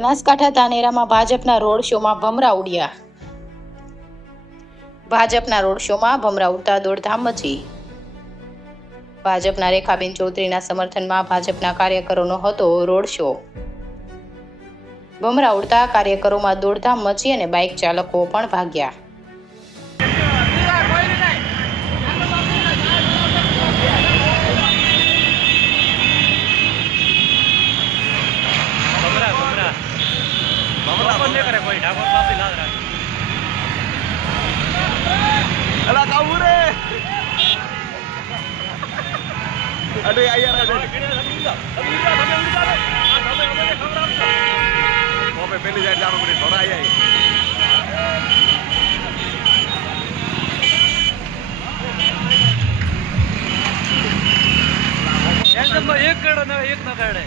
બનાસકાંઠા ધાનેરામાં ભાજપના રોડ શોમાં ભમરા ઉડ્યા. ભાજપના રોડ શોમાં ભમરા ઉડતા દોડધામ મચી. ભાજપના રેખાબેન ચૌધરીના સમર્થનમાં ભાજપના કાર્યકરોનો હતો રોડ શો. ભમરા ઉડતા કાર્યકરોમાં દોડધામ મચી અને બાઇક ચાલકો પણ ભાગ્યા. अरे यार पहली साइड जाना पड़े थोड़ा आई एक ना काढे